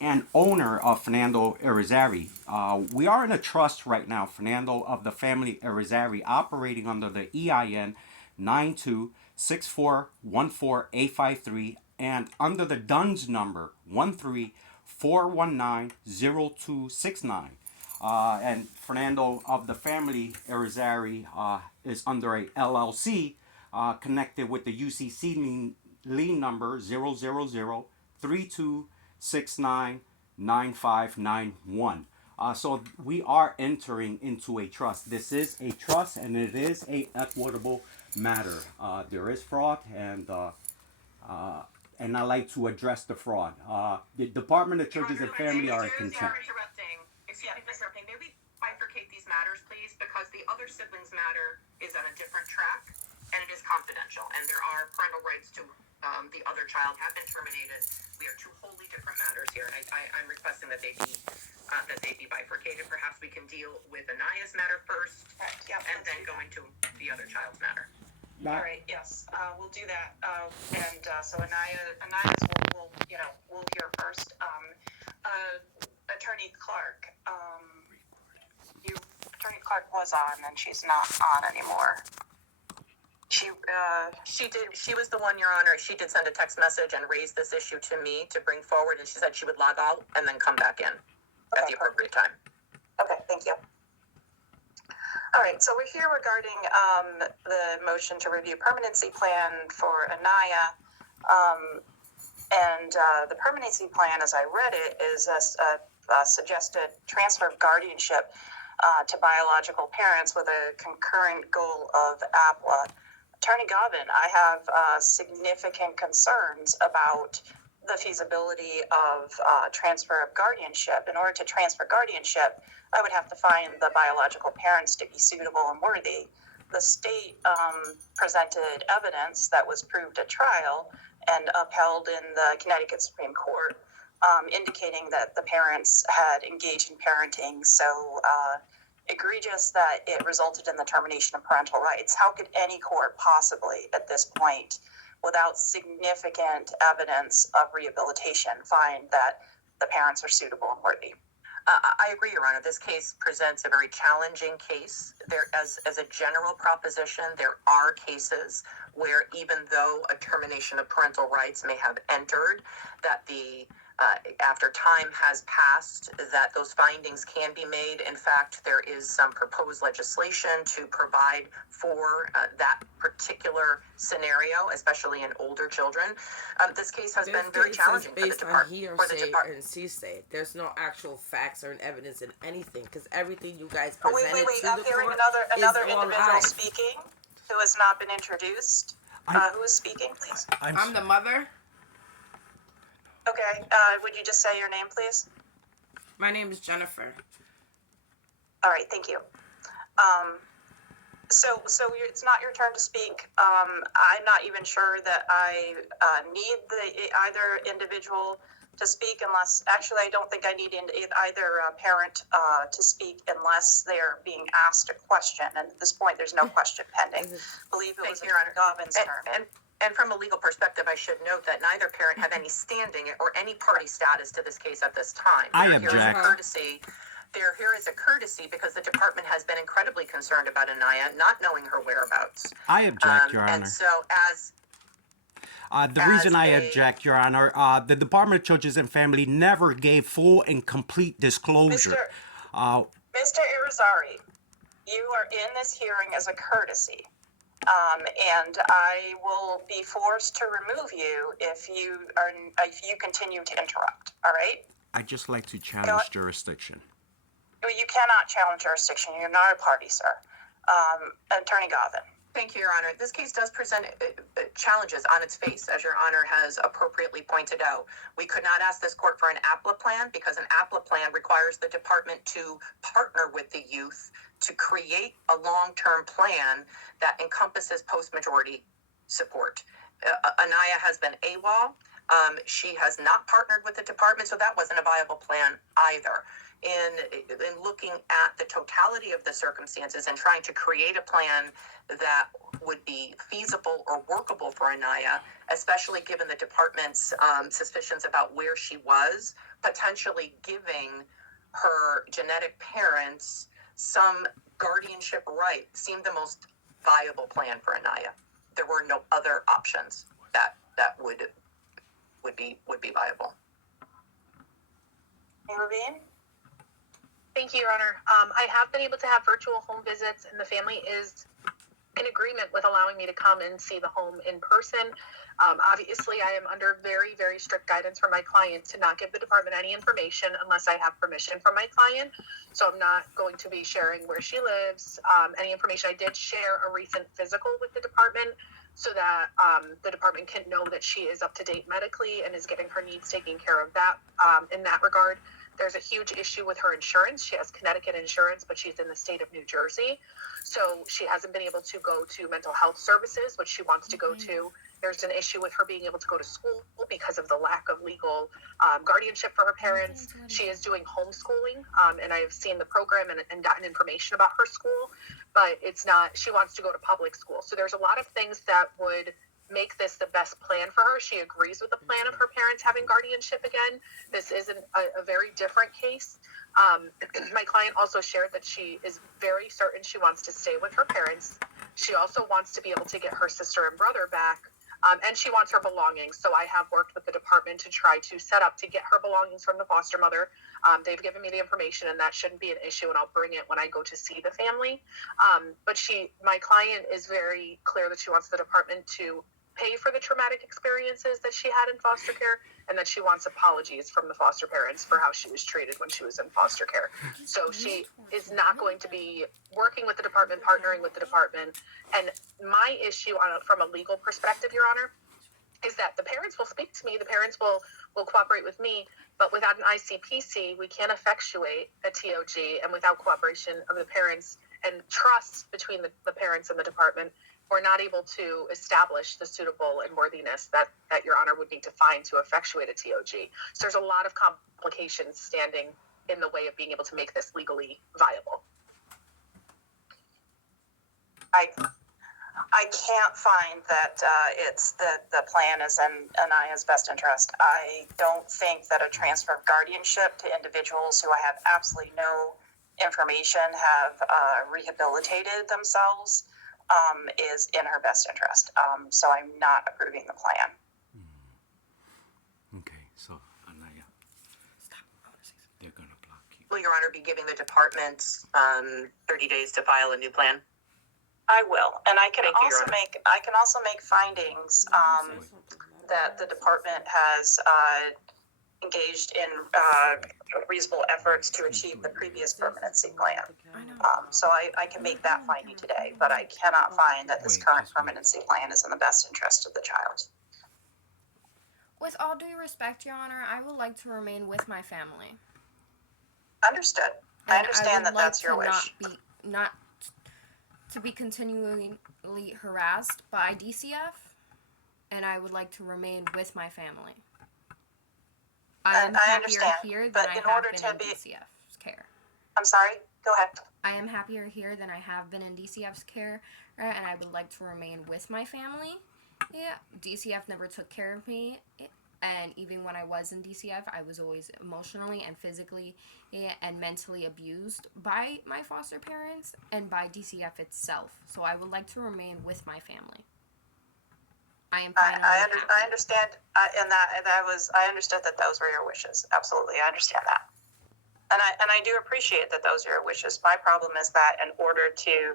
and owner of Fernando Irizarry. We are in a trust right now, Fernando of the family Irizarry, operating under the EIN 926414853 and under the DUNS number 1341900269. And Fernando of the family Irizarry is under a LLC connected with the UCC lien number 00032699591. So we are entering into a trust. This is a trust, and it is a equitable matter. There is fraud, and I like to address the fraud. The Department of Churches and Family are in contempt. Interrupting. May we bifurcate these matters, please? Because the other siblings matter is on a different track, and it is confidential, and there are parental rights to the other child have been terminated. We are two wholly different matters here, and I'm requesting that they be bifurcated. Perhaps we can deal with Anaya's matter first, Correct. Yep. and then go into the other child's matter. All right. Yes, we'll do that. So Anaya's we'll hear first. Attorney Clark. Attorney Clark was on, and she's not on anymore. She was the one, Your Honor. She did send a text message and raise this issue to me to bring forward, and she said she would log out and then come back in at the appropriate time. Okay, thank you. All right, so we're here regarding the motion to review permanency plan for Anaya. The permanency plan, as I read it, is a suggested transfer of guardianship to biological parents with a concurrent goal of APLA. Attorney Gobbin, I have significant concerns about the feasibility of transfer of guardianship. In order to transfer guardianship, I would have to find the biological parents to be suitable and worthy. The state presented evidence that was proved at trial and upheld in the Connecticut Supreme Court, indicating that the parents had engaged in parenting so egregious that it resulted in the termination of parental rights. How could any court possibly, at this point, without significant evidence of rehabilitation, find that the parents are suitable and worthy? I agree, Your Honor. This case presents a very challenging case. As a general proposition, there are cases where even though a termination of parental rights may have entered, that after time has passed, that those findings can be made. In fact, there is some proposed legislation to provide for that particular scenario, especially in older children. This case has been very challenging for the department. Hearsay and C-say. There's no actual facts or evidence in anything, because everything you guys presented wait. to I'm the hearing court another is all individual lies. speaking who has not been introduced. Who is speaking, please? I'm the mother. Okay. Would you just say your name, please? My name is Jennifer. All right. Thank you. So it's not your turn to speak. I'm not even sure that I need either individual to speak unless, actually, I don't think I need either parent to speak unless they're being asked a question. And at this point, there's no question pending. I believe it was Attorney Gobbin's turn. And from a legal perspective, I should note that neither parent have any standing or any party status to this case at this time. I object. They're here as a courtesy because the department has been incredibly concerned about Anaya not knowing her whereabouts. I object, Your Honor. And so the reason I object, Your Honor, the Department of Churches and Family never gave full and complete disclosure. Mr. Irizarry, you are in this hearing as a courtesy. And I will be forced to remove you if you continue to interrupt. All right? I'd just like to challenge jurisdiction. You cannot challenge jurisdiction. You're not a party, sir. Attorney Gobbin. Thank you, Your Honor. This case does present challenges on its face, as Your Honor has appropriately pointed out. We could not ask this court for an APLA plan because an APLA plan requires the department to partner with the youth to create a long-term plan that encompasses post-majority support. Anaya has been AWOL. She has not partnered with the department, so that wasn't a viable plan either. In looking at the totality of the circumstances and trying to create a plan that would be feasible or workable for Anaya, especially given the department's suspicions about where she was, potentially giving her genetic parents some guardianship right seemed the most viable plan for Anaya. There were no other options that would be viable. Hey, Levine? Thank you, Your Honor. I have been able to have virtual home visits, and the family is in agreement with allowing me to come and see the home in person. Obviously, I am under very, very strict guidance from my client to not give the department any information unless I have permission from my client. So I'm not going to be sharing where she lives, any information. I did share a recent physical with the department so that the department can know that she is up to date medically and is getting her needs taken care of that in that regard. There's a huge issue with her insurance. She has Connecticut insurance, but she's in the state of New Jersey. So she hasn't been able to go to mental health services, which she wants to go to. There's an issue with her being able to go to school because of the lack of legal guardianship for her parents. She is doing homeschooling, and I have seen the program and gotten information about her school, but it's not, she wants to go to public school. So there's a lot of things that would make this the best plan for her. She agrees with the plan of her parents having guardianship again. This isn't a very different case. My client also shared that she is very certain she wants to stay with her parents. She also wants to be able to get her sister and brother back. And she wants her belongings. So I have worked with the department to try to set up to get her belongings from the foster mother. They've given me the information, and that shouldn't be an issue, and I'll bring it when I go to see the family. But my client is very clear that she wants the department to pay for the traumatic experiences that she had in foster care, and that she wants apologies from the foster parents for how she was treated when she was in foster care. So she is not going to be working with the department, partnering with the department. And my issue from a legal perspective, Your Honor, is that the parents will speak to me, the parents will cooperate with me, but without an ICPC, we can't effectuate a TOG, and without cooperation of the parents and trust between the parents and the department, we're not able to establish the suitable and worthiness that Your Honor would need to find to effectuate a TOG. So there's a lot of complications standing in the way of being able to make this legally viable. I can't find that it's the plan is in Anaya's best interest. I don't think that a transfer of guardianship to individuals who I have absolutely no information have rehabilitated themselves is in her best interest. So I'm not approving the plan. Okay, so Anaya, they're gonna block you. Will Your Honor be giving the department 30 days to file a new plan? I will, and I can Thank you, Your also make findings that the department has engaged in reasonable efforts to achieve the previous permanency plan. So I can make that finding today, but I cannot find that this current permanency plan is in the best interest of the child. With all due respect, Your Honor, I would like to remain with my family. Understood. I understand that that's your wish. Not to be continually harassed by DCF, and I would like to remain with my family. I am happier understand, here than but I in have order been to in be- DCF's care. I'm sorry, go ahead. I am happier here than I have been in DCF's care, and I would like to remain with my family. Yeah, DCF never took care of me, and even when I was in DCF, I was always emotionally and physically and mentally abused by my foster parents and by DCF itself. So I would like to remain with my family. I am finally I happy. understand, I understood that those were your wishes. Absolutely, I understand that, and I do appreciate that those are your wishes. My problem is that in order to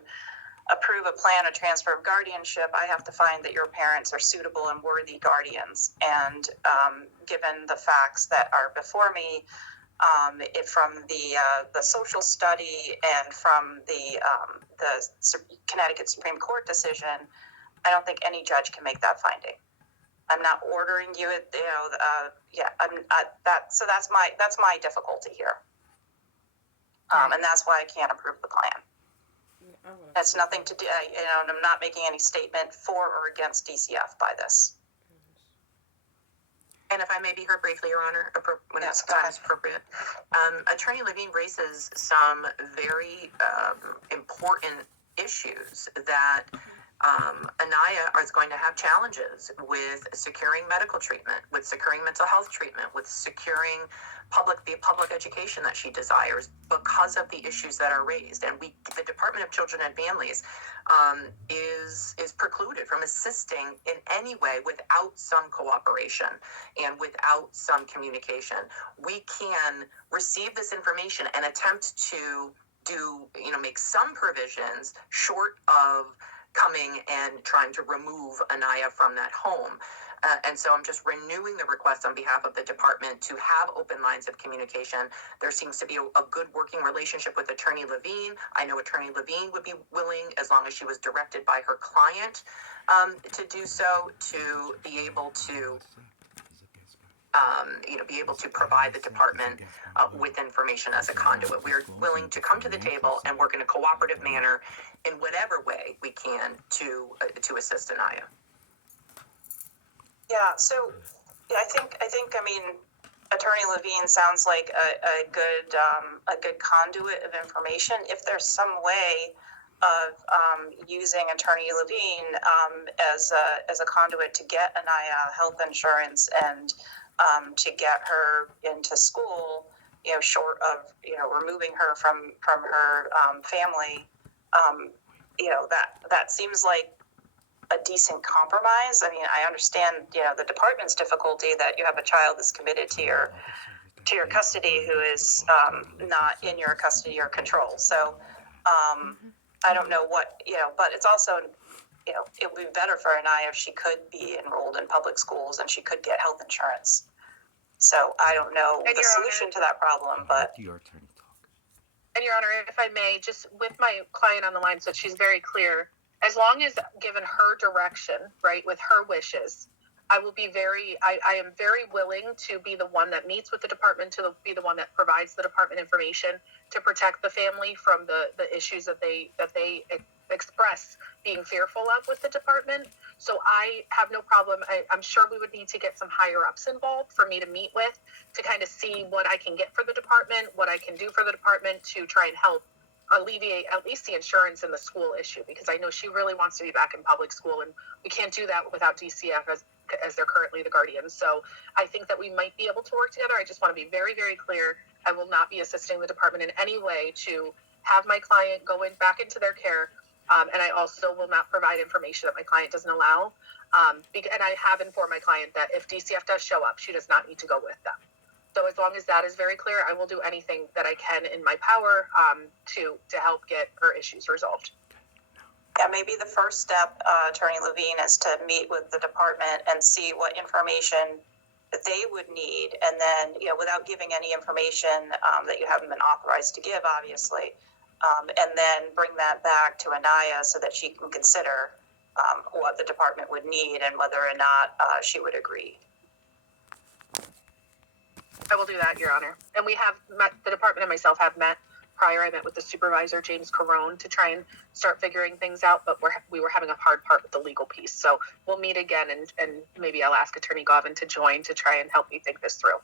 approve a plan of transfer of guardianship, I have to find that your parents are suitable and worthy guardians. And given the facts that are before me, from the social study and from the Connecticut Supreme Court decision, I don't think any judge can make that finding. I'm not ordering you, that's my difficulty here, and that's why I can't approve the plan. That's nothing to do, I'm not making any statement for or against DCF by this. And if I may be heard briefly, Your Honor, when Yes, it's go time is appropriate. Attorney Levine raises some very important issues that Anaya is going to have challenges with securing medical treatment, with securing mental health treatment, with securing the public education that she desires because of the issues that are raised. And the Department of Children and Families is precluded from assisting in any way without some cooperation and without some communication. We can receive this information and attempt to make some provisions short of coming and trying to remove Anaya from that home. And so I'm just renewing the request on behalf of the department to have open lines of communication. There seems to be a good working relationship with Attorney Levine. I know Attorney Levine would be willing, as long as she was directed by her client, to do so, to be able to be able to provide the department with information as a conduit. We're willing to come to the table and work in a cooperative manner in whatever way we can to assist Anaya. Yeah, so I think I mean, Attorney Levine sounds like a good conduit of information. If there's some way of using Attorney Levine as a conduit to get Anaya health insurance and to get her into school, short of removing her from her family, that seems like a decent compromise. I mean, I understand the department's difficulty that you have a child that's committed to your custody who is not in your custody or control. So I don't know what but it's also it would be better for Anaya if she could be enrolled in public schools and she could get health insurance. So I don't know And the Your solution to that problem, but Your attorney talk. And Your Honor, if I may, just with my client on the line, so she's very clear, as long as given her direction, right, with her wishes, I will be I am very willing to be the one that meets with the department, to be the one that provides the department information to protect the family from the issues that they express being fearful of with the department. So I have no problem. I'm sure we would need to get some higher ups involved for me to meet with, to kind of see what I can get for the department, what I can do for the department to try and help alleviate at least the insurance and the school issue, because I know she really wants to be back in public school, and we can't do that without DCF as they're currently the guardians. So I think that we might be able to work together. I just want to be very, very clear. I will not be assisting the department in any way to have my client go back into their care. And I also will not provide information that my client doesn't allow. And I have informed my client that if DCF does show up, she does not need to go with them. So as long as that is very clear, I will do anything that I can in my power to help get her issues resolved. yeah, maybe the first step, Attorney Levine, is to meet with the department and see what information they would need, and then without giving any information that you haven't been authorized to give, obviously, and then bring that back to Anaya so that she can consider what the department would need and whether or not she would agree. I will do that, Your Honor. And we have met, the department and myself have met prior. I met with the supervisor, James Carone, to try and start figuring things out, but we were having a hard part with the legal piece. So we'll meet again, and maybe I'll ask Attorney Govin to join to try and help me think this through.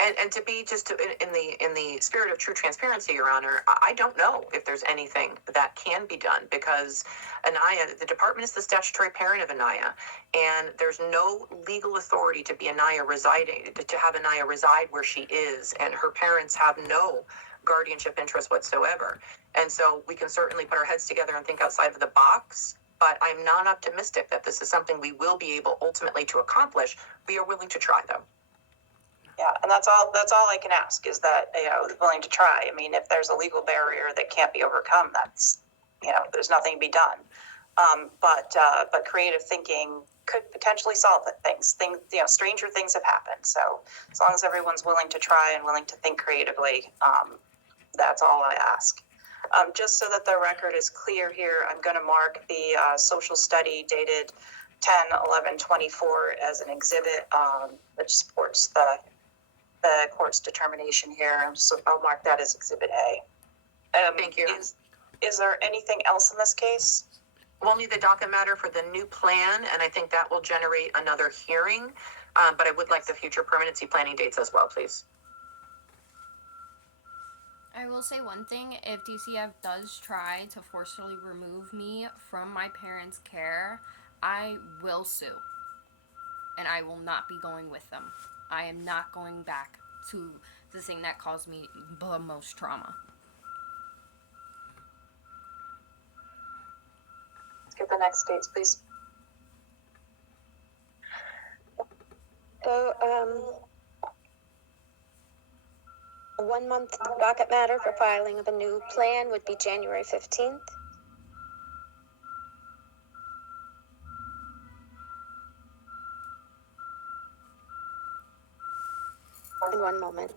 And to be just in the spirit of true transparency, Your Honor, I don't know if there's anything that can be done, because Anaya, the department is the statutory parent of Anaya, and there's no legal authority to be Anaya residing, to have Anaya reside where she is, and her parents have no guardianship interest whatsoever. And so we can certainly put our heads together and think outside of the box, but I'm not optimistic that this is something we will be able ultimately to accomplish. We are willing to try, though. Yeah, and that's all I can ask, is that willing to try. I mean, if there's a legal barrier that can't be overcome, that's there's nothing to be done. But creative thinking could potentially solve things. Stranger things have happened. So as long as everyone's willing to try and willing to think creatively, that's all I ask. Just so that the record is clear here, I'm going to mark the social study dated 10/11/24 as an exhibit, which supports the court's determination here. So I'll mark that as Exhibit A. Thank you. Is there anything else in this case? We'll need the docket matter for the new plan, and I think that will generate another hearing. but I would like the future permanency planning dates as well, please. I will say one thing, if DCF does try to forcefully remove me from my parents' care, I will sue. And I will not be going with them. I am not going back to the thing that caused me the most trauma. Let's get the next dates, please. So, 1 month docket matter for filing of a new plan would be January 15th. In 1 moment.